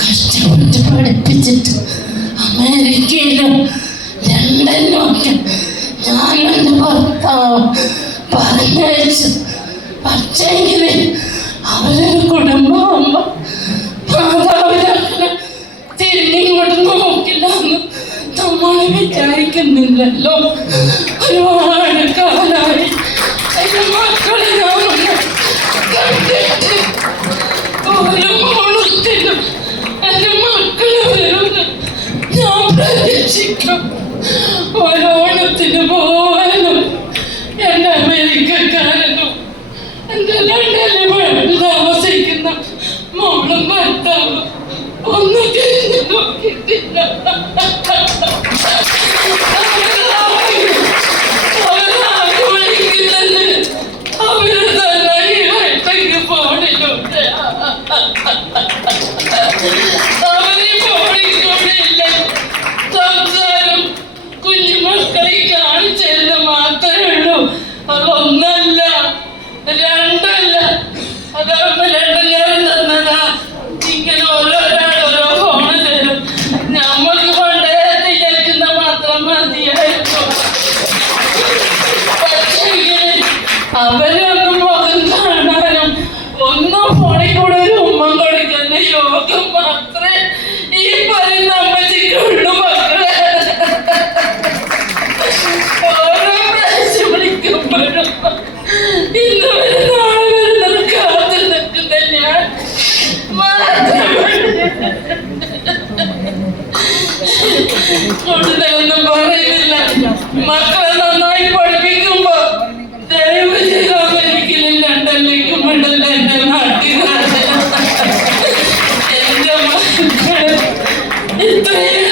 കഷ്ടപ്പെട്ട് പഠിപ്പിച്ചിട്ട് അമേരിക്കയിലും ലണ്ടനിലും ഒക്കെ ഞാൻ എൻ്റെ ഭർത്താവ് പറഞ്ഞയച്ചു. പക്ഷേങ്കിൽ അവരൊരു കുടുംബമാകുമ്പോ മാതാപിതാക്കളെ തിരിഞ്ഞിങ്ങോട്ട് നോക്കില്ല എന്ന് നമ്മൾ വിചാരിക്കുന്നില്ലല്ലോ. ഒരുപാട് കാലമായി എൻ്റെ മക്കളെ ഞാൻ കണ്ടിട്ട് ഒരു ഓണത്തിനും എൻ്റെ മക്കളെ വരുമെന്ന് ഞാൻ പ്രതീക്ഷിക്കും. ഓരോണത്തിന് പോകാനും എൻ്റെ അമേരിക്കക്കാരനും എൻ്റെ ലണ്ടനിൽ താമസിക്കുന്ന മോളും ഭർത്താവും ഒന്നും തിരിഞ്ഞു നോക്കിയിട്ടില്ല. അവര് തന്നെ ഈ വേട്ടയ്ക്ക് ഫോണിലുണ്ട്. അവര് ഫോണിക്കൂടില്ല. സംസാരം കുഞ്ഞുമക്കളെ കാണിച്ചത് മാത്രമേ ഉള്ളൂ. അതൊന്നല്ല, രണ്ടല്ല. അതാകുമ്പോ രണ്ടുകാരൻ തന്നതാ. ഇങ്ങനെ ഓരോരാൾ ഓരോ ഫോണ് തരും. നമ്മൾക്ക് പണ്ടേ കേൾക്കുന്ന മാത്രം മതിയായിരുന്നു. പക്ഷേ അവരൊന്നും മുഖം കാണാനും ഒന്നും ഫോണിൽ കൂടെ ഒരു ഉമ്മ കൊടുക്കുന്ന യോഗം മാത്രമേ ഈ പറയുന്ന അമ്മച്ചിക്കുള്ളൂ. മക്കളെ ഓരോ പ്രാവശ്യം വിളിക്കുമ്പോഴും ഇന്ന് വരെ നാളെ വരുന്നത് കാത്തു നിൽക്കുന്ന ഞാൻ കൂടുതലൊന്നും പറയുന്നില്ല. മക്കളെ നന്നായി പഠിപ്പിക്കുമ്പോ ദയവ് ചെയ്ത് അമേരിക്കയിലും ലണ്ടനിലേക്കും വിടല്ല. എന്റെ നാട്ടുകാരെ എന്റെ മക്കളെ ഇത്രയും